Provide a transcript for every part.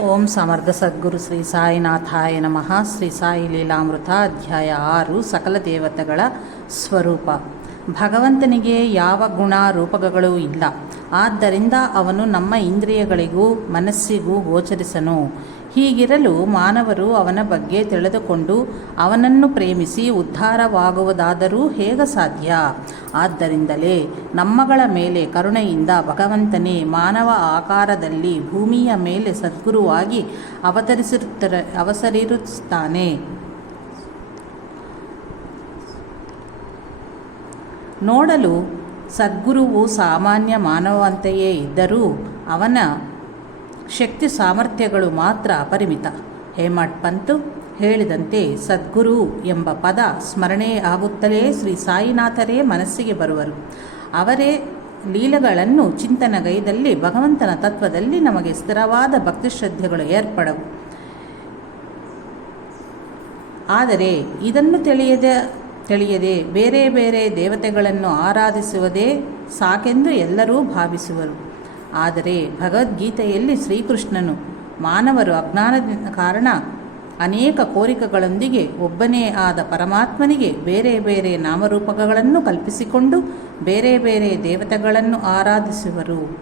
ಓಂ ಸಮರ್ಥ ಸದ್ಗುರು ಶ್ರೀ ಸಾಯಿನಾಥಾಯ ನಮಃ. ಶ್ರೀ ಸಾಯಿ ಲೀಲಾಮೃತ ಅಧ್ಯಾಯ ಆರು, ಸಕಲ ದೇವತೆಗಳ ಸ್ವರೂಪ. ಭಗವಂತನಿಗೆ ಯಾವ ಗುಣ ರೂಪಕಗಳು ಇಲ್ಲ. ಆದ್ದರಿಂದ ಅವನು ನಮ್ಮ ಇಂದ್ರಿಯಗಳಿಗೂ ಮನಸ್ಸಿಗೂ ಗೋಚರಿಸನು. ಹೀಗಿರಲು ಮಾನವರು ಅವನ ಬಗ್ಗೆ ತಿಳಿದುಕೊಂಡು ಅವನನ್ನು ಪ್ರೇಮಿಸಿ ಉದ್ಧಾರವಾಗುವುದಾದರೂ ಹೇಗೆ ಸಾಧ್ಯ? ಆದ್ದರಿಂದಲೇ ನಮ್ಮಗಳ ಮೇಲೆ ಕರುಣೆಯಿಂದ ಭಗವಂತನೇ ಮಾನವ ಆಕಾರದಲ್ಲಿ ಭೂಮಿಯ ಮೇಲೆ ಸದ್ಗುರುವಾಗಿ ಅವತರಿಸಿರುತ್ತರ, ಅವಸರಿರುತ್ತಾನೆ. ನೋಡಲು ಸದ್ಗುರುವು ಸಾಮಾನ್ಯ ಮಾನವಂತೆಯೇ ಇದ್ದರೂ ಅವನ ಶಕ್ತಿ ಸಾಮರ್ಥ್ಯಗಳು ಮಾತ್ರ ಅಪರಿಮಿತ. ಹೇಮಾಟ್ ಪಂತು ಹೇಳಿದಂತೆ ಸದ್ಗುರು ಎಂಬ ಪದ ಸ್ಮರಣೆ ಆಗುತ್ತಲೇ ಶ್ರೀ ಸಾಯಿನಾಥರೇ ಮನಸ್ಸಿಗೆ ಬರುವರು. ಅವರೇ ಲೀಲೆಗಳನ್ನು ಚಿಂತನಗೈದಲ್ಲಿ ಭಗವಂತನ ತತ್ವದಲ್ಲಿ ನಮಗೆ ಸ್ಥಿರವಾದ ಭಕ್ತಿಶ್ರದ್ಧೆಗಳು ಏರ್ಪಡವು. ಆದರೆ ಇದನ್ನು ತಿಳಿಯದ, ತಿಳಿಯದೆ ಬೇರೆ ಬೇರೆ ದೇವತೆಗಳನ್ನು ಆರಾಧಿಸುವುದೇ ಸಾಕೆಂದು ಎಲ್ಲರೂ ಭಾವಿಸುವರು. ಆದರೆ ಭಗವದ್ಗೀತೆಯಲ್ಲಿ ಶ್ರೀಕೃಷ್ಣನು ಮಾನವರು ಅಜ್ಞಾನದ ಕಾರಣ ಅನೇಕ ಕೋರಿಕೆಗಳೊಂದಿಗೆ ಒಬ್ಬನೇ ಆದ ಪರಮಾತ್ಮನಿಗೆ ಬೇರೆ ಬೇರೆ ನಾಮರೂಪಗಳನ್ನು ಕಲ್ಪಿಸಿಕೊಂಡು ಬೇರೆ ಬೇರೆ ದೇವತೆಗಳನ್ನು ಆರಾಧಿಸುವರು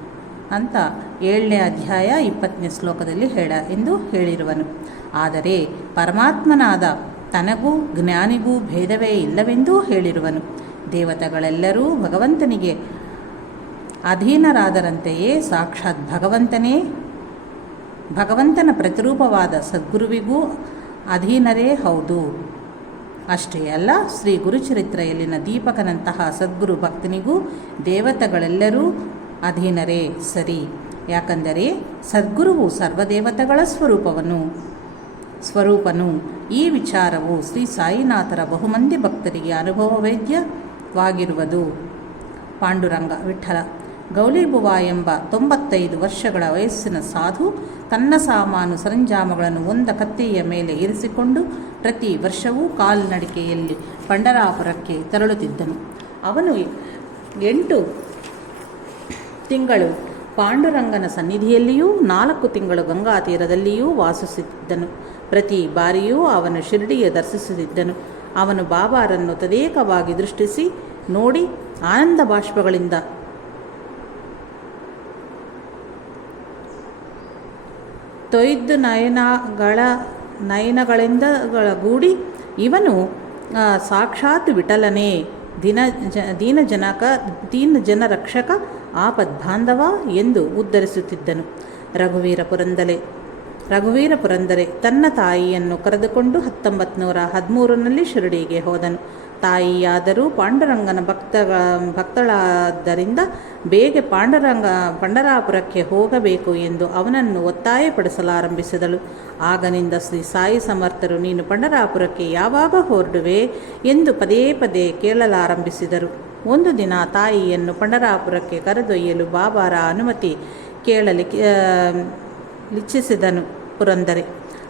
ಅಂತ ಏಳನೇ ಅಧ್ಯಾಯ ಇಪ್ಪತ್ತನೇ ಶ್ಲೋಕದಲ್ಲಿ ಹೇಳ ಎಂದು ಹೇಳಿರುವನು. ಆದರೆ ಪರಮಾತ್ಮನಾದ ತನಗೂ ಜ್ಞಾನಿಗೂ ಭೇದವೇ ಇಲ್ಲವೆಂದೂ ಹೇಳಿರುವನು. ದೇವತೆಗಳೆಲ್ಲರೂ ಭಗವಂತನಿಗೆ ಅಧೀನರಾದರಂತೆಯೇ ಸಾಕ್ಷಾತ್ ಭಗವಂತನೇ. ಭಗವಂತನ ಪ್ರತಿರೂಪವಾದ ಸದ್ಗುರುವಿಗೂ ಅಧೀನರೇ ಹೌದು. ಅಷ್ಟೇ ಅಲ್ಲ, ಶ್ರೀ ಗುರುಚರಿತ್ರೆಯಲ್ಲಿನ ದೀಪಕನಂತಹ ಸದ್ಗುರು ಭಕ್ತನಿಗೂ ದೇವತೆಗಳೆಲ್ಲರೂ ಅಧೀನರೇ, ಸರಿ. ಯಾಕಂದರೆ ಸದ್ಗುರುವು ಸರ್ವದೇವತೆಗಳ ಸ್ವರೂಪವನು. ಸ್ವರೂಪನು. ಈ ವಿಚಾರವು ಶ್ರೀ ಸಾಯಿನಾಥರ ಬಹುಮಂದಿ ಭಕ್ತರಿಗೆ ಅನುಭವ ಅನುಭವವೇದ್ಯವಾಗಿರುವುದು. ಪಾಂಡುರಂಗ ವಿಠಲ ಗೌಲಿಬುವ ಎಂಬ ತೊಂಬತ್ತೈದು ವರ್ಷಗಳ ವಯಸ್ಸಿನ ಸಾಧು ತನ್ನ ಸಾಮಾನು ಸರಂಜಾಮಗಳನ್ನು ಒಂದ ಕತ್ತೆಯ ಮೇಲೆ ಇರಿಸಿಕೊಂಡು ಪ್ರತಿ ವರ್ಷವೂ ಕಾಲ್ನಡಿಕೆಯಲ್ಲಿ ಪಂಡರಾಪುರಕ್ಕೆ ತೆರಳುತ್ತಿದ್ದನು. ಅವನು ಎಂಟು ತಿಂಗಳು ಪಾಂಡುರಂಗನ ಸನ್ನಿಧಿಯಲ್ಲಿಯೂ ನಾಲ್ಕು ತಿಂಗಳು ಗಂಗಾ ತೀರದಲ್ಲಿಯೂ ವಾಸಿಸುತ್ತಿದ್ದನು ಪ್ರತಿ ಬಾರಿಯೂ ಅವನು ಶಿರಡಿಯ ದರ್ಶಿಸುತ್ತಿದ್ದನು ಅವನು ಬಾಬಾರನ್ನು ತದೇಕವಾಗಿ ದೃಷ್ಟಿಸಿ, ನೋಡಿ, ಆನಂದ ಬಾಷ್ಪಗಳಿಂದ ತೊಯ್ದು ನಯನಗಳ ನಯನಗಳಿಂದ ಗೂಡಿ ಇವನು ಸಾಕ್ಷಾತ್ ವಿಠಲನೇ. ದಿನ ಜ ದೀನಜನಕ ದೀನ ಜನ ರಕ್ಷಕ, ಆಪದ್ಬಾಂಧವ ಎಂದು ಉದ್ಧರಿಸುತ್ತಿದ್ದನು. ರಘುವೀರ ಪುರಂದಲೆ, ರಘುವೀರ ಪುರಂದರೆ ತನ್ನ ತಾಯಿಯನ್ನು ಕರೆದುಕೊಂಡು ಹತ್ತೊಂಬತ್ತು ನೂರ ಹದಿಮೂರರಲ್ಲಿ ಶಿರಡಿಗೆ ಹೋದನು. ತಾಯಿಯಾದರೂ ಪಾಂಡುರಂಗನ ಭಕ್ತ ಭಕ್ತಳಾದ್ದರಿಂದ ಬೇಗ ಪಾಂಡುರಂಗ, ಪಂಡರಾಪುರಕ್ಕೆ ಹೋಗಬೇಕು ಎಂದು ಅವನನ್ನು ಒತ್ತಾಯಪಡಿಸಲಾರಂಭಿಸಿದಳು. ಆಗನಿಂದ ಶ್ರೀ ಸಾಯಿ ಸಮರ್ಥರು, ನೀನು ಪಂಡರಾಪುರಕ್ಕೆ ಯಾವಾಗ ಹೊರಡುವೆ ಎಂದು ಪದೇ ಪದೇ ಕೇಳಲಾರಂಭಿಸಿದರು. ಒಂದು ದಿನ ತಾಯಿಯನ್ನು ಪಂಡರಾಪುರಕ್ಕೆ ಕರೆದೊಯ್ಯಲು ಬಾಬಾರ ಅನುಮತಿ ಕೇಳಲಿ ಲಿಚ್ಛಿಸಿದನು ಪುರಂದರೆ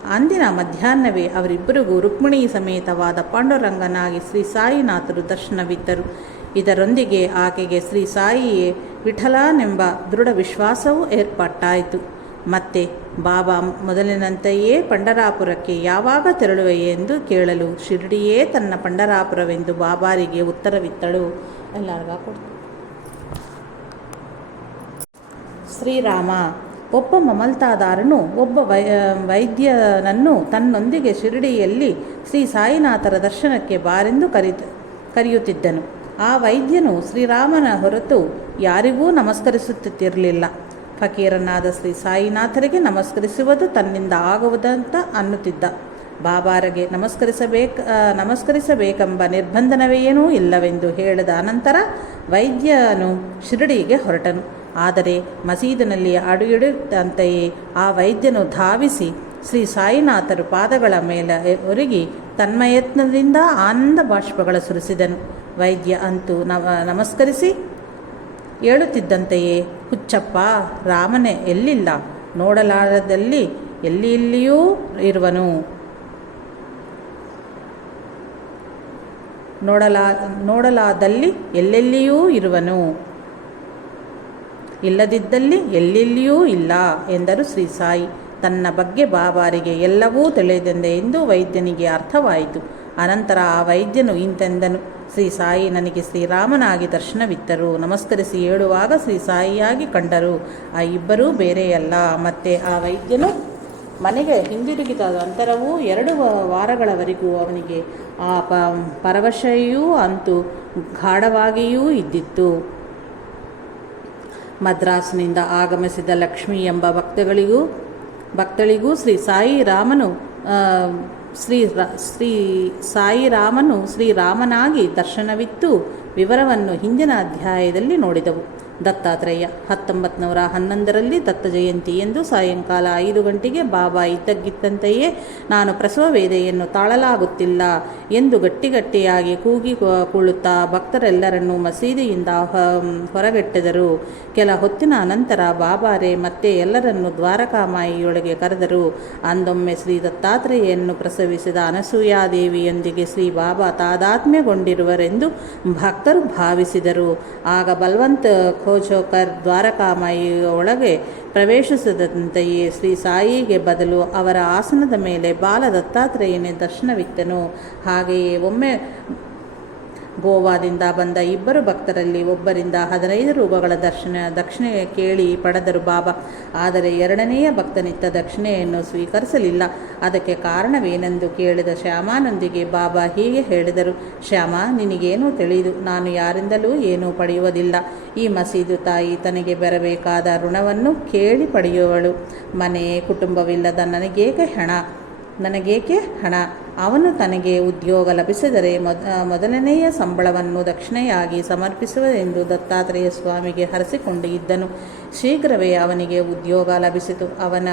ಅಂದಿನ ಮಧ್ಯಾಹ್ನವೇ ಅವರಿಬ್ಬರಿಗೂ ರುಕ್ಮಿಣಿ ಸಮೇತವಾದ ಪಾಂಡುರಂಗನಾಗಿ ಶ್ರೀ ಸಾಯಿನಾಥರು ದರ್ಶನವಿದ್ದರು. ಇದರೊಂದಿಗೆ ಆಕೆಗೆ ಶ್ರೀ ಸಾಯಿಯೇ ವಿಠಲನೆಂಬ ದೃಢ ವಿಶ್ವಾಸವೂ ಏರ್ಪಟ್ಟಾಯಿತು. ಮತ್ತೆ, ಬಾಬಾ, ಮೊದಲಿನಂತೆಯೇ ಪಂಡರಾಪುರಕ್ಕೆ ಯಾವಾಗ ತೆರಳುವೆ ಎಂದು ಕೇಳಲು ಶಿರಡಿಯೇ ತನ್ನ ಪಂಡರಾಪುರವೆಂದು ಬಾಬಾರಿಗೆ ಉತ್ತರವಿತ್ತಳು. ಎಲ್ಲರಿಗ ಕೊಡ್ತು ಶ್ರೀರಾಮ ಒಬ್ಬ ಮಮಲ್ತಾದಾರನು, ಒಬ್ಬ ವೈ ವೈದ್ಯನನ್ನು ತನ್ನೊಂದಿಗೆ ಶಿರಡಿಯಲ್ಲಿ ಶ್ರೀ ಸಾಯಿನಾಥರ ದರ್ಶನಕ್ಕೆ ಬಾರೆಂದು ಕರಿ ಕರೆಯುತ್ತಿದ್ದನು. ಆ ವೈದ್ಯನು ಶ್ರೀರಾಮನ ಹೊರತು ಯಾರಿಗೂ ನಮಸ್ಕರಿಸುತ್ತಿರಲಿಲ್ಲ. ಫಕೀರನಾದ ಶ್ರೀ ಸಾಯಿನಾಥರಿಗೆ ನಮಸ್ಕರಿಸುವುದು ತನ್ನಿಂದ ಆಗುವುದಂತ ಅನ್ನುತ್ತಿದ್ದ. ಬಾಬಾರಗೆ ನಮಸ್ಕರಿಸಬೇಕ ನಮಸ್ಕರಿಸಬೇಕೆಂಬ ನಿರ್ಬಂಧನವೇನೂ ಇಲ್ಲವೆಂದು ಹೇಳಿದ ಅನಂತರ ವೈದ್ಯನು ಶಿರಡಿಗೆ ಹೊರಟನು. ಆದರೆ ಮಸೀದಿನಲ್ಲಿ ಅಡುಗಿಡುತ್ತಂತೆಯೇ ಆ ವೈದ್ಯನು ಧಾವಿಸಿ, ಶ್ರೀ ಸಾಯಿನಾಥರು ಪಾದಗಳ ಮೇಲೆ ಒರಗಿ ತನ್ಮಯತ್ನದಿಂದ ಆನಂದ ಬಾಷ್ಪಗಳ ಸುರಿಸಿದನು. ವೈದ್ಯ ಅಂತೂ ನಮಸ್ಕರಿಸಿ. ಹೇಳುತ್ತಿದ್ದಂತೆಯೇ, ಹುಚ್ಚಪ್ಪ, ರಾಮನೇ, ಎಲ್ಲಿಲ್ಲ? ನೋಡಲಾರದಲ್ಲಿ ಎಲ್ಲಿ ಇಲ್ಲಿಯೂ ಇರುವನು. ನೋಡಲಾ, ನೋಡಲಾದಲ್ಲಿ ಎಲ್ಲೆಲ್ಲಿಯೂ ಇರುವನು. ಇಲ್ಲದಿದ್ದಲ್ಲಿ ಎಲ್ಲೆಲ್ಲಿಯೂ ಇಲ್ಲ ಎಂದರು ಶ್ರೀ ಸಾಯಿ. ತನ್ನ ಬಗ್ಗೆ ಬಾಬಾರಿಗೆ ಎಲ್ಲವೂ ತಿಳಿದೆಂದೆ ಎಂದು ವೈದ್ಯನಿಗೆ ಅರ್ಥವಾಯಿತು. ಅನಂತರ ಆ ವೈದ್ಯನು ಇಂತೆಂದನು. ಶ್ರೀ ಸಾಯಿ ನನಗೆ ಶ್ರೀರಾಮನಾಗಿ ದರ್ಶನವಿತ್ತರು ನಮಸ್ಕರಿಸಿ ಹೇಳುವಾಗ ಶ್ರೀ ಸಾಯಿಯಾಗಿ ಕಂಡರು. ಆ ಇಬ್ಬರೂ ಬೇರೆಯಲ್ಲ. ಮತ್ತೆ ಆ ವೈದ್ಯನು ಮನೆಗೆ ಹಿಂದಿರುಗಿದ ನಂತರವೂ ಎರಡು ವಾರಗಳವರೆಗೂ ಅವನಿಗೆ ಆ ಪ ಪರವಶೆಯೂ ಅಂತೂ ಗಾಢವಾಗಿಯೂ ಇದ್ದಿತ್ತು. ಮದ್ರಾಸ್ನಿಂದ ಆಗಮಿಸಿದ ಲಕ್ಷ್ಮಿ ಎಂಬ ಭಕ್ತಗಳಿಗೂ, ಭಕ್ತಳಿಗೂ ಶ್ರೀ ಸಾಯಿ ರಾಮನು ಶ್ರೀ ಶ್ರೀ ಸಾಯಿ ಸಾಯಿರಾಮನು ಶ್ರೀರಾಮನಾಗಿ ದರ್ಶನವಿತ್ತು. ವಿವರವನ್ನು ಹಿಂದಿನ ಅಧ್ಯಾಯದಲ್ಲಿ ನೋಡಿದವು. ದತ್ತಾತ್ರೇಯ ಹತ್ತೊಂಬತ್ತು ಹನ್ನೊಂದರಲ್ಲಿ ದತ್ತ ಜಯಂತಿ ಎಂದು ಸಾಯಂಕಾಲ ಐದು ಗಂಟೆಗೆ ಬಾಬಾ ಇದ್ದಕ್ಕಿದ್ದಂತೆಯೇ ನಾನು ಪ್ರಸವ ವೇದೆಯನ್ನು ತಾಳಲಾಗುತ್ತಿಲ್ಲ ಎಂದು ಗಟ್ಟಿಗಟ್ಟಿಯಾಗಿ ಕೂಗಿ ಕುಳುತ್ತಾ ಭಕ್ತರೆಲ್ಲರನ್ನೂ ಮಸೀದಿಯಿಂದ ಹೊರಗೆಟ್ಟದರು. ಕೆಲ ಹೊತ್ತಿನ ಅನಂತರ ಬಾಬಾರೇ ಮತ್ತೆ ಎಲ್ಲರನ್ನು ದ್ವಾರಕಾಮಾಯಿಯೊಳಗೆ ಕರೆದರು. ಅಂದೊಮ್ಮೆ ಶ್ರೀ ದತ್ತಾತ್ರೇಯನ್ನು ಪ್ರಸವಿಸಿದ ಅನಸೂಯಾದೇವಿಯೊಂದಿಗೆ ಶ್ರೀ ಬಾಬಾ ತಾದಾತ್ಮ್ಯಗೊಂಡಿರುವರೆಂದು ಭಕ್ತರು ಭಾವಿಸಿದರು. ಆಗ ಬಲ್ವಂತ್ ಖೋಚೋಕರ್ ದ್ವಾರಕಾಮಾಯಿಯ ಒಳಗೆ ಪ್ರವೇಶಿಸದಂತೆಯೇ ಶ್ರೀ ಸಾಯಿಗೆ ಬದಲು ಅವರ ಆಸನದ ಮೇಲೆ ಬಾಲ ದತ್ತಾತ್ರೇಯನೇ ದರ್ಶನವಿತ್ತನು ಹಾಗೆಯೇ ಒಮ್ಮೆ ಗೋವಾದಿಂದ ಬಂದ ಇಬ್ಬರು ಭಕ್ತರಲ್ಲಿ ಒಬ್ಬರಿಂದ ಹದಿನೈದು ರೂಪಗಳ ದರ್ಶನ, ದಕ್ಷಿಣೆ ಕೇಳಿ ಪಡೆದರು ಬಾಬಾ. ಆದರೆ ಎರಡನೆಯ ಭಕ್ತನಿತ್ತ ದಕ್ಷಿಣೆಯನ್ನು ಸ್ವೀಕರಿಸಲಿಲ್ಲ. ಅದಕ್ಕೆ ಕಾರಣವೇನೆಂದು ಕೇಳಿದ ಶ್ಯಾಮಾನೊಂದಿಗೆ ಬಾಬಾ ಹೀಗೆ ಹೇಳಿದರು, ಶ್ಯಾಮ, ನಿನಗೇನೂ ತಿಳಿದು ನಾನು ಯಾರಿಂದಲೂ ಏನೂ ಪಡೆಯುವುದಿಲ್ಲ. ಈ ಮಸೀದು ತಾಯಿ ತನಗೆ ಬರಬೇಕಾದ ಋಣವನ್ನು ಕೇಳಿ ಪಡೆಯುವಳು. ಮನೆ, ಕುಟುಂಬವಿಲ್ಲದ ನನಗೇಕೆ ಹಣ? ನನಗೇಕೆ ಹಣ? ಅವನು ತನಗೆ ಉದ್ಯೋಗ ಲಭಿಸಿದರೆ ಮೊದ ಮೊದಲನೆಯ ಸಂಬಳವನ್ನು ದಕ್ಷಿಣೆಯಾಗಿ ಎಂದು ದತ್ತಾತ್ರೇಯ ಸ್ವಾಮಿಗೆ ಹರಸಿಕೊಂಡು ಇದ್ದನು. ಶೀಘ್ರವೇ ಅವನಿಗೆ ಉದ್ಯೋಗ ಲಭಿಸಿತು. ಅವನ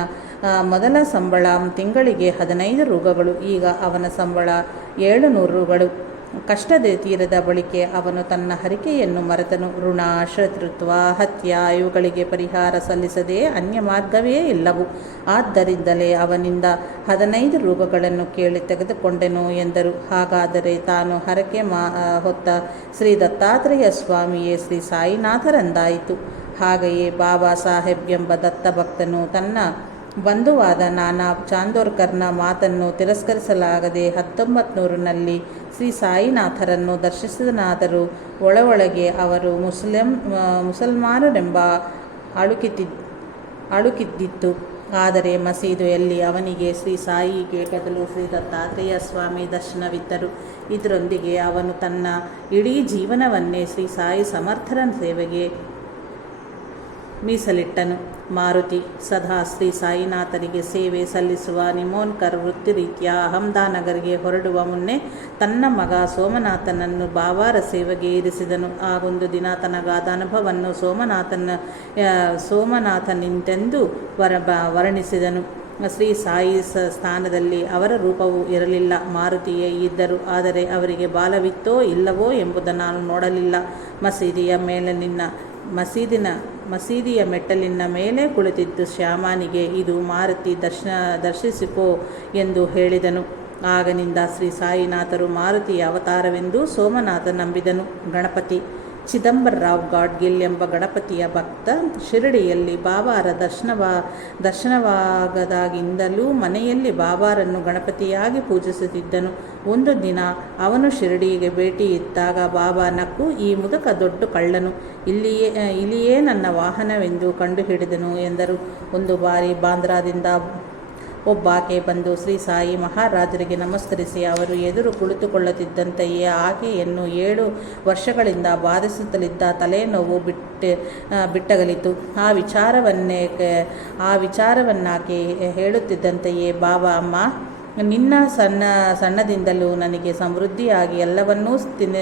ಮೊದಲ ಸಂಬಳ ತಿಂಗಳಿಗೆ ಹದಿನೈದು ರೂಗಳು. ಈಗ ಅವನ ಸಂಬಳ ಏಳುನೂರು ರೂಗಳು. ಕಷ್ಟದ ತೀರದ ಬಳಿಕೆ ಅವನು ತನ್ನ ಹರಿಕೆಯನ್ನು ಮರೆತನು. ಋಣ ಶತ್ರುತ್ವ ಹತ್ಯ ಇವುಗಳಿಗೆ ಪರಿಹಾರ ಸಲ್ಲಿಸದೆ ಅನ್ಯ ಮಾರ್ಗವೇ ಇಲ್ಲವು. ಆದ್ದರಿಂದಲೇ ಅವನಿಂದ ಹದಿನೈದು ರೂಪಗಳನ್ನು ಕೇಳಿ ತೆಗೆದುಕೊಂಡೆನು ಎಂದರು. ಹಾಗಾದರೆ ತಾನು ಹರಕೆ ಮಾ ಹೊತ್ತ ಶ್ರೀ ದತ್ತಾತ್ರೇಯ ಸ್ವಾಮಿಯೇ ಶ್ರೀ ಸಾಯಿನಾಥರಂದಾಯಿತು. ಹಾಗೆಯೇ ಬಾಬಾ ಸಾಹೇಬ್ ಎಂಬ ದತ್ತಭಕ್ತನು ತನ್ನ ಬಂಧುವಾದ ನಾನಾ ಚಾಂದೋರ್ಕರ್ನ ಮಾತನ್ನು ತಿರಸ್ಕರಿಸಲಾಗದೆ ಹತ್ತೊಂಬತ್ತು ನೂರಿನಲ್ಲಿ ಶ್ರೀ ಸಾಯಿನಾಥರನ್ನು ದರ್ಶಿಸಿದನಾದರೂ ಒಳ ಒಳಗೆ ಅವರು ಮುಸ್ಲಿಂ ಮುಸಲ್ಮಾನರೆಂಬ ಅಳುಕಿತಿ ಅಳುಕಿದ್ದಿತ್ತು. ಆದರೆ ಮಸೀದಿಯಲ್ಲಿ ಅವನಿಗೆ ಶ್ರೀ ಸಾಯಿಗೆ ಬದಲು ಶ್ರೀ ದತ್ತಾತ್ರೇಯ ಸ್ವಾಮಿ ದರ್ಶನವಿದ್ದರು. ಇದರೊಂದಿಗೆ ಅವನು ತನ್ನ ಇಡೀ ಜೀವನವನ್ನೇ ಶ್ರೀ ಸಾಯಿ ಸಮರ್ಥರ ಸೇವೆಗೆ ಮೀಸಲಿಟ್ಟನು. ಮಾರುತಿ ಸದಾ ಶ್ರೀ ಸಾಯಿನಾಥನಿಗೆ ಸೇವೆ ಸಲ್ಲಿಸುವ ನಿಮೋನ್ಕರ್ ವೃತ್ತಿ ರೀತಿಯ ಅಹಮದಾನಗರ್ಗೆ ಹೊರಡುವ ಮುನ್ನೆ ತನ್ನ ಮಗ ಸೋಮನಾಥನನ್ನು ಬಾವಾರ ಸೇವೆಗೆ ಇರಿಸಿದನು. ಆಗೊಂದು ದಿನ ತನಗಾದ ಅನುಭವವನ್ನು ಸೋಮನಾಥನ ಸೋಮನಾಥನಿಂತೆಂದು ವರ ವರ್ಣಿಸಿದನು. ಶ್ರೀ ಸಾಯಿ ಸ್ಥಾನದಲ್ಲಿ ಅವರ ರೂಪವು ಇರಲಿಲ್ಲ. ಮಾರುತಿಯೇ ಇದ್ದರು. ಆದರೆ ಅವರಿಗೆ ಬಾಲವಿತ್ತೋ ಇಲ್ಲವೋ ಎಂಬುದನ್ನು ನಾನು ನೋಡಲಿಲ್ಲ. ಮಸೀದಿಯ ಮೇಲಿನ ಮಸೀದಿನ, ಮಸೀದಿಯ ಮೆಟ್ಟಲಿನ ಮೇಲೆ ಕುಳಿತಿದ್ದು ಶ್ಯಾಮನಿಗೆ ಇದು, ಮಾರುತಿ, ದರ್ಶನ, ದರ್ಶಿಸಿಕೋ ಎಂದು ಹೇಳಿದನು. ಆಗನಿಂದ ಶ್ರೀ ಸಾಯಿನಾಥರು ಮಾರುತಿಯ ಅವತಾರವೆಂದು ಸೋಮನಾಥ ನಂಬಿದನು. ಗಣಪತಿ ಚಿದಂಬರರಾವ್ ಗಾಡ್ಗಿಲ್ ಎಂಬ ಗಣಪತಿಯ ಭಕ್ತ, ಶಿರಡಿಯಲ್ಲಿ ಬಾಬಾರ ದರ್ಶನವ, ದರ್ಶನವಾಗದಾಗಿಂದಲೂ ಮನೆಯಲ್ಲಿ ಬಾಬಾರನ್ನು ಗಣಪತಿಯಾಗಿ ಪೂಜಿಸುತ್ತಿದ್ದನು. ಒಂದು ದಿನ ಅವನು ಶಿರಡಿಗೆ ಭೇಟಿ ಇದ್ದಾಗ ಬಾಬಾ ನಕ್ಕು, ಈ ಮುದುಕ ದೊಡ್ಡ ಕಳ್ಳನು. ಇಲ್ಲಿಯೇ ಇಲ್ಲಿಯೇ ನನ್ನ ವಾಹನವೆಂದು ಕಂಡುಹಿಡಿದನು ಎಂದರು. ಒಂದು ಬಾರಿ ಬಾಂದ್ರಾದಿಂದ ಒಬ್ಬಾಕೆ ಬಂದು ಶ್ರೀ ಸಾಯಿ ಮಹಾರಾಜರಿಗೆ ನಮಸ್ಕರಿಸಿ ಅವರು ಎದುರು ಕುಳಿತುಕೊಳ್ಳುತ್ತಿದ್ದಂತೆಯೇ ಆಕೆಯನ್ನು ಏಳು ವರ್ಷಗಳಿಂದ ಬಾಧಿಸುತ್ತಲಿದ್ದ ತಲೆನೋವು ಬಿಟ್ಟು ಬಿಟ್ಟಗಲಿತು. ಆ ವಿಚಾರವನ್ನೇ ಆ ವಿಚಾರವನ್ನಾಕೆ ಹೇಳುತ್ತಿದ್ದಂತೆಯೇ, ಬಾಬಾ, ಅಮ್ಮ ನಿನ್ನ ಸಣ್ಣ, ಸಣ್ಣದಿಂದಲೂ ನನಗೆ ಸಮೃದ್ಧಿಯಾಗಿ ಎಲ್ಲವನ್ನೂ ತಿನ್ನ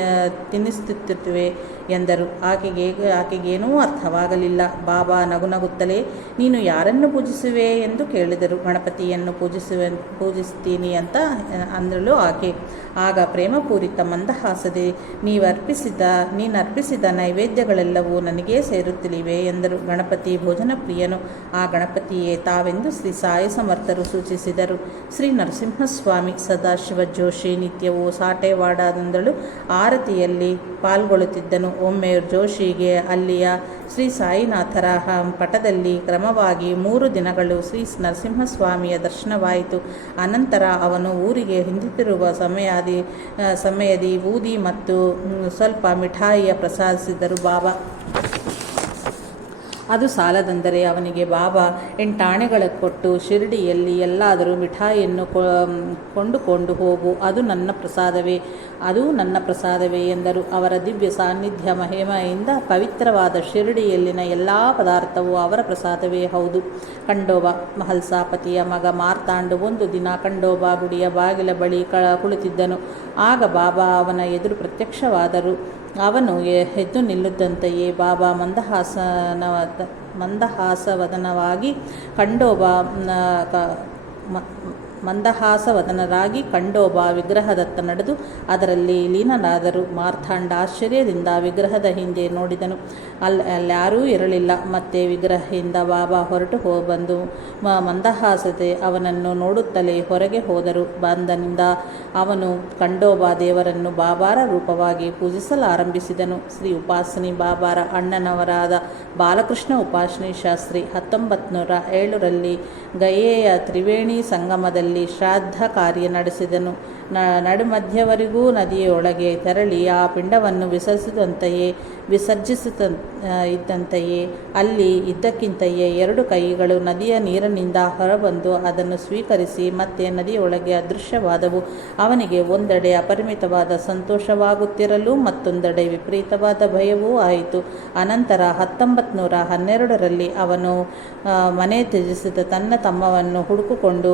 ತಿನ್ನಿಸುತ್ತಿರುವೆ ಎಂದರು. ಆಕೆಗೆ, ಆಕೆಗೇನೂ ಅರ್ಥವಾಗಲಿಲ್ಲ. ಬಾಬಾ ನಗುನಗುತ್ತಲೇ, ನೀನು ಯಾರನ್ನು ಪೂಜಿಸುವೆ ಎಂದು ಕೇಳಿದರು. ಗಣಪತಿಯನ್ನು ಪೂಜಿಸುವೆ, ಪೂಜಿಸ್ತೀನಿ ಅಂತ ಅಂದಳು ಆಕೆ. ಆಗ ಪ್ರೇಮಪೂರಿತ ಮಂದಹಾಸದೆ ನೀನು ಅರ್ಪಿಸಿದ ನೈವೇದ್ಯಗಳೆಲ್ಲವೂ ನನಗೇ ಸೇರುತ್ತಲಿವೆ ಎಂದರು. ಗಣಪತಿ ಭೋಜನ ಪ್ರಿಯನು ಆ ಗಣಪತಿಯೇ ತಾವೆಂದು ಶ್ರೀ ಸಾಯಿ ಸಮರ್ಥರು ಸೂಚಿಸಿದರು. ಶ್ರೀ ನರಸಿಂಹಸ್ವಾಮಿ ಸದಾಶಿವ ಜೋಶಿ ನಿತ್ಯವೂ ಸಾಟೆವಾಡದಿಂದಲೂ ಆರತಿಯಲ್ಲಿ ಪಾಲ್ಗೊಳ್ಳುತ್ತಿದ್ದನು. ಒಮ್ಮೆ ಜೋಶಿಗೆ ಅಲ್ಲಿಯ ಶ್ರೀ ಸಾಯಿನಾಥರ ಪಟದಲ್ಲಿ ಕ್ರಮವಾಗಿ ಮೂರು ದಿನಗಳು ಶ್ರೀ ನರಸಿಂಹಸ್ವಾಮಿಯ ದರ್ಶನವಾಯಿತು. ಅನಂತರ ಅವನು ಊರಿಗೆ ಹಿಂದಿರುವ ಸಮಯದಿ ಸಮಯದಿ ಬೂದಿ ಮತ್ತು ಸ್ವಲ್ಪ ಮಿಠಾಯಿಯ ಪ್ರಸಾದಿಸಿದರು. ಬಾಬಾ ಅದು ಸಾಲದೆಂದರೆ ಅವನಿಗೆ ಬಾಬಾ ಎಂಟಾಣೆಗಳ ಕೊಟ್ಟು ಶಿರಡಿಯಲ್ಲಿ ಎಲ್ಲಾದರೂ ಮಿಠಾಯಿಯನ್ನು ಕೊಂಡುಕೊಂಡು ಹೋಗು. ಅದು ನನ್ನ ಪ್ರಸಾದವೇ, ಅದು ನನ್ನ ಪ್ರಸಾದವೇ ಎಂದರು. ಅವರ ದಿವ್ಯ ಸಾನ್ನಿಧ್ಯ ಮಹಿಮೆಯಿಂದ ಪವಿತ್ರವಾದ ಶಿರಡಿಯಲ್ಲಿನ ಎಲ್ಲ ಪದಾರ್ಥವೂ ಅವರ ಪ್ರಸಾದವೇ, ಹೌದು. ಕಂಡೋಬ ಮಹಲ್ಸಾಪತಿಯ ಮಗ ಮಾರ್ತಾಂಡು ಒಂದು ದಿನ ಕಂಡೋಬ ಗುಡಿಯ ಬಾಗಿಲ ಬಳಿ ಕ, ಕುಳಿತಿದ್ದನು. ಆಗ ಬಾಬಾ ಅವನ ಎದುರು ಪ್ರತ್ಯಕ್ಷವಾದರು. ಅವನು ಎದ್ದು ನಿಲ್ಲುತ್ತಂತೆಯೇ ಬಾಬಾ ಮಂದಹಾಸನವಾದ ಮಂದಹಾಸವದನವಾಗಿ ಕಂಡೋಬ ಮಂದಹಾಸವದನರಾಗಿ ಖಂಡೋಬ ವಿಗ್ರಹದತ್ತ ನಡೆದು ಅದರಲ್ಲಿ ಲೀನನಾದರು. ಮಾರ್ಥಾಂಡ ಆಶ್ಚರ್ಯದಿಂದ ವಿಗ್ರಹದ ಹಿಂದೆ ನೋಡಿದನು. ಅಲ್ಲಿ ಅಲ್ಯಾರೂ ಇರಲಿಲ್ಲ. ಮತ್ತೆ ವಿಗ್ರಹದಿಂದ ಬಾಬಾ ಹೊರಟು ಹೋ ಬಂದು ಮಂದಹಾಸತೆ ಅವನನ್ನು ನೋಡುತ್ತಲೇ ಹೊರಗೆ ಹೋದರು. ಬಂದನಿಂದ ಅವನು ಖಂಡೋಬ ದೇವರನ್ನು ಬಾಬಾರ ರೂಪವಾಗಿ ಪೂಜಿಸಲಾರಂಭಿಸಿದನು. ಶ್ರೀ ಉಪಾಸನಿ ಬಾಬಾರ ಅಣ್ಣನವರಾದ ಬಾಲಕೃಷ್ಣ ಉಪಾಸನಿ ಶಾಸ್ತ್ರಿ ಹತ್ತೊಂಬತ್ತು ನೂರ ಏಳರಲ್ಲಿ ಗಯೆಯ ತ್ರಿವೇಣಿ ಸಂಗಮದಲ್ಲಿ ಶ್ರಾದ್ದ ಕಾರ್ಯ ನಡೆಸಿದನು. ನ ನಡುಮಧ್ಯವರೆಗೂ ನದಿಯೊಳಗೆ ತೆರಳಿ ಆ ಪಿಂಡವನ್ನು ವಿಸರ್ಜಿಸಿದಂತೆಯೇ ವಿಸರ್ಜಿಸುತ್ತ ಇದ್ದಂತೆಯೇ, ಅಲ್ಲಿ ಇದ್ದಕ್ಕಿಂತೆಯೇ ಎರಡು ಕೈಗಳು ನದಿಯ ನೀರಿನಿಂದ ಹೊರಬಂದು ಅದನ್ನು ಸ್ವೀಕರಿಸಿ ಮತ್ತೆ ನದಿಯೊಳಗೆ ಅದೃಶ್ಯವಾದವು. ಅವನಿಗೆ ಒಂದೆಡೆ ಅಪರಿಮಿತವಾದ ಸಂತೋಷವಾಗುತ್ತಿರಲು, ಮತ್ತೊಂದೆಡೆ ವಿಪರೀತವಾದ ಭಯವೂ ಆಯಿತು. ಅನಂತರ ಹತ್ತೊಂಬತ್ತು ನೂರ ಹನ್ನೆರಡರಲ್ಲಿ ಅವನು ಮನೆ ತ್ಯಜಿಸಿದ ತನ್ನ ತಮ್ಮವನ್ನು ಹುಡುಕಿಕೊಂಡು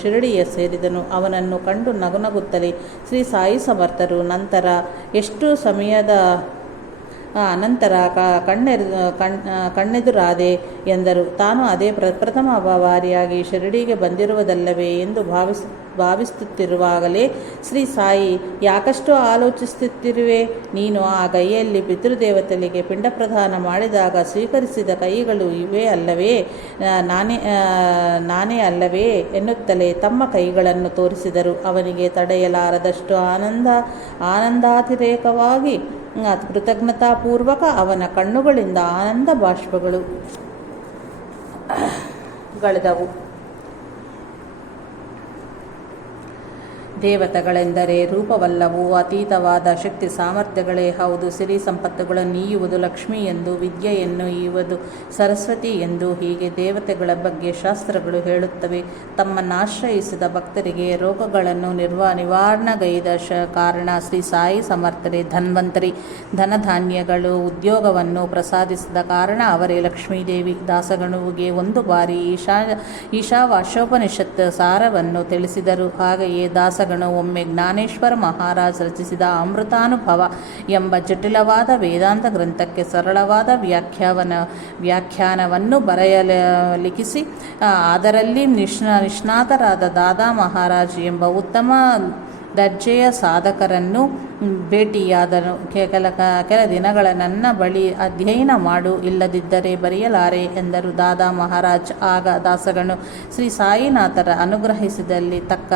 ಶಿರಡಿಯ ಸೇರಿದನು. ಅವನನ್ನು ಕಂಡು ನಗುನಗುತ್ತಲೇ ಶ್ರೀ ಸಾಯಿ ಸಮರ್ಥರು ನಂತರ ಎಷ್ಟು ಸಮಯದ ಅನಂತರ ಕ ಕಣ್ಣೆರು ಕಣ್ ಕಣ್ಣೆದುರಾದೆ ಎಂದರು. ತಾನು ಅದೇ ಪ್ರ, ಪ್ರಥಮ ಬಾರಿಯಾಗಿ ಶಿರಡಿಗೆ ಬಂದಿರುವುದಲ್ಲವೇ ಎಂದು ಭಾವಿಸ್, ಭಾವಿಸುತ್ತಿರುವಾಗಲೇ, ಶ್ರೀ ಸಾಯಿ, ಯಾಕಷ್ಟು ಆಲೋಚಿಸುತ್ತಿರುವೆ? ನೀನು ಆ ಕೈಯಲ್ಲಿ ಪಿತೃದೇವತೆಗಳಿಗೆ ಪಿಂಡ ಪ್ರದಾನ ಮಾಡಿದಾಗ ಸ್ವೀಕರಿಸಿದ ಕೈಗಳು ಇವೆ ಅಲ್ಲವೇ? ನಾನೇ ನಾನೇ ಅಲ್ಲವೇ? ಎನ್ನುತ್ತಲೇ ತಮ್ಮ ಕೈಗಳನ್ನು ತೋರಿಸಿದರು. ಅವನಿಗೆ ತಡೆಯಲಾರದಷ್ಟು ಆನಂದ, ಆನಂದಾತಿರೇಕವಾಗಿ ಕೃತಜ್ಞತಾಪೂರ್ವಕ ಅವನ ಕಣ್ಣುಗಳಿಂದ ಆನಂದ ಬಾಷ್ಪಗಳು. ಗಳೆದವು. ದೇವತೆಗಳೆಂದರೆ ರೂಪವಲ್ಲವೂ, ಅತೀತವಾದ ಶಕ್ತಿ ಸಾಮರ್ಥ್ಯಗಳೇ. ಹೌದು, ಸಿರಿ ಸಂಪತ್ತುಗಳನ್ನು ಈಯುವುದು ಲಕ್ಷ್ಮಿ ಎಂದು ವಿದ್ಯೆಯನ್ನು ಈಯುವುದು ಸರಸ್ವತಿ ಎಂದು ಹೀಗೆ ದೇವತೆಗಳ ಬಗ್ಗೆ ಶಾಸ್ತ್ರಗಳು ಹೇಳುತ್ತವೆ. ತಮ್ಮನ್ನು ಆಶ್ರಯಿಸಿದ ಭಕ್ತರಿಗೆ ರೋಗಗಳನ್ನು ನಿರ್ವ, ನಿವಾರಣಗೈದ ಶ, ಕಾರಣ ಶ್ರೀ ಸಾಯಿ ಸಮರ್ಥರೇ. ಧನ್ವಂತರಿ. ಧನಧಾನ್ಯಗಳು ಉದ್ಯೋಗವನ್ನು ಪ್ರಸಾದಿಸಿದ ಕಾರಣ ಅವರೇ ಲಕ್ಷ್ಮೀದೇವಿ. ದಾಸಗಣುವಿಗೆ ಒಂದು ಬಾರಿ ಈಶಾ, ಈಶಾವಾಶೋಪನಿಷತ್ ಸಾರವನ್ನು ತಿಳಿಸಿದರು. ಹಾಗೆಯೇ ದಾಸಗಣ ಒಮ್ಮೆ ಜ್ಞಾನೇಶ್ವರ ಮಹಾರಾಜ್ ರಚಿಸಿದ ಅಮೃತಾನುಭವ ಎಂಬ ಜಟಿಲವಾದ ವೇದಾಂತ ಗ್ರಂಥಕ್ಕೆ ಸರಳವಾದ ವ್ಯಾಖ್ಯಾವನ ವ್ಯಾಖ್ಯಾನವನ್ನು ಬರೆಯಲ ಲಿಖಿಸಿ ಅದರಲ್ಲಿ ನಿಷ್ಣಾ, ನಿಷ್ಣಾತರಾದ ದಾದಾ ಮಹಾರಾಜ್ ಎಂಬ ಉತ್ತಮ ದರ್ಜೆಯ ಸಾಧಕರನ್ನು ಭೇಟಿಯಾದನು ಕೆಲ ಕೆಲ ದಿನಗಳ ನನ್ನ ಬಳಿ ಅಧ್ಯಯನ ಮಾಡು ಇಲ್ಲದಿದ್ದರೆ ಬರೆಯಲಾರೆ ಎಂದರು. ದಾದಾ ಮಹಾರಾಜ್, ಆಗ ದಾಸಗಣು ಶ್ರೀ ಸಾಯಿನಾಥರ ಅನುಗ್ರಹಿಸಿದಲ್ಲಿ ತಕ್ಕ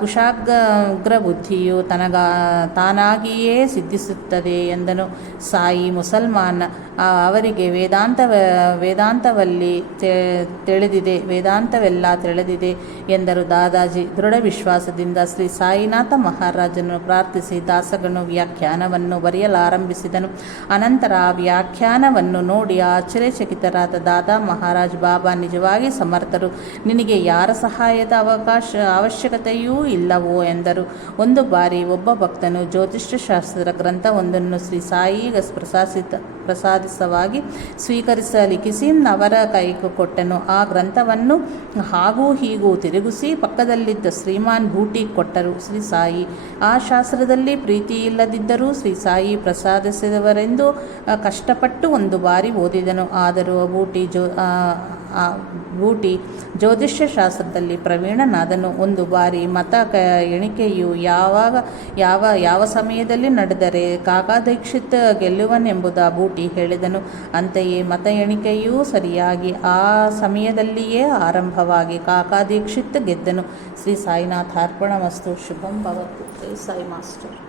ಕುಶಾಗ್ರ ಬುದ್ಧಿಯು ತನಗ ತಾನಾಗಿಯೇ ಸಿದ್ಧಿಸುತ್ತದೆ ಎಂದನು. ಸಾಯಿ ಮುಸಲ್ಮಾನ್ ಅವರಿಗೆ ವೇದಾಂತ, ವೇದಾಂತವಲ್ಲಿ ತಿಳಿದಿದೆ, ವೇದಾಂತವೆಲ್ಲ ತಿಳಿದಿದೆ ಎಂದರು ದಾದಾಜಿ. ದೃಢ ವಿಶ್ವಾಸದಿಂದ ಶ್ರೀ ಸಾಯಿನಾಥ ಮಹಾರಾಜನು ಪ್ರಾರ್ಥಿಸಿ. ದಾಸಗನು ವ್ಯಾಖ್ಯಾನವನ್ನು ಬರೆಯಲಾರಂಭಿಸಿದನು. ಅನಂತರ ಆ ವ್ಯಾಖ್ಯಾನವನ್ನು ನೋಡಿ ಆಶ್ಚರ್ಯಚಕಿತರಾದ ದಾದಾ ಮಹಾರಾಜ್, ಬಾಬಾ, ನಿಜವಾಗಿ ಸಮರ್ಥರು. ನಿನಗೆ ಯಾರ ಸಹಾಯದ ಅವಕಾಶ, ಅವಶ್ಯಕತೆಯೂ ಇಲ್ಲವೋ? ಎಂದರು. ಒಂದು ಬಾರಿ ಒಬ್ಬ ಭಕ್ತನು ಜ್ಯೋತಿಷ್ಯಶಾಸ್ತ್ರದ ಗ್ರಂಥವೊಂದನ್ನು ಶ್ರೀ ಸಾಯಿ ಪ್ರಸಾದಿತ ಪ್ರಸಾದಿಸವಾಗಿ ಸ್ವೀಕರಿಸ ಲಿಖಿಸಿ ಅವರ ಕೈಗೆ ಕೊಟ್ಟನು. ಆ ಗ್ರಂಥವನ್ನು ಹಾಗೂ ಹೀಗೂ ತಿರುಗಿಸಿ ಪಕ್ಕದಲ್ಲಿದ್ದ ಶ್ರೀಮಾನ್ ಬೂಟಿ ಕೊಟ್ಟರು. ಶ್ರೀ ಸಾಯಿ, ಆ ಶಾಸ್ತ್ರದಲ್ಲಿ ಪ್ರೀತಿ ಇಲ್ಲದಿದ್ದರೂ ಶ್ರೀ ಸಾಯಿ ಪ್ರಸಾದಿಸಿದವರೆಂದು ಕಷ್ಟಪಟ್ಟು ಒಂದು ಬಾರಿ ಓದಿದನು. ಆದರೂ ಬೂಟಿ ಜೋ ಬೂಟಿ ಜ್ಯೋತಿಷ್ಯ ಶಾಸ್ತ್ರದಲ್ಲಿ ಪ್ರವೀಣನಾದನು. ಒಂದು ಬಾರಿ ಮತ ಕ ಎಣಿಕೆಯು ಯಾವಾಗ, ಯಾವ ಯಾವ ಸಮಯದಲ್ಲಿ ನಡೆದರೆ ಕಾಕಾ ದೀಕ್ಷಿತ್ ಗೆಲ್ಲುವನೆಂಬುದ ಬೂಟಿ ಹೇಳಿದನು. ಅಂತೆಯೇ ಮತ ಎಣಿಕೆಯೂ ಸರಿಯಾಗಿ ಆ ಸಮಯದಲ್ಲಿಯೇ ಆರಂಭವಾಗಿ ಕಾಕಾ ದೀಕ್ಷಿತ್ ಗೆದ್ದನು. ಶ್ರೀ ಸಾಯಿನಾಥ ಅರ್ಪಣ ವಸ್ತು. ಶುಭಂ ಭವತ್ತು ಸಾಯಿ ಮಾಸ್ಟರ್.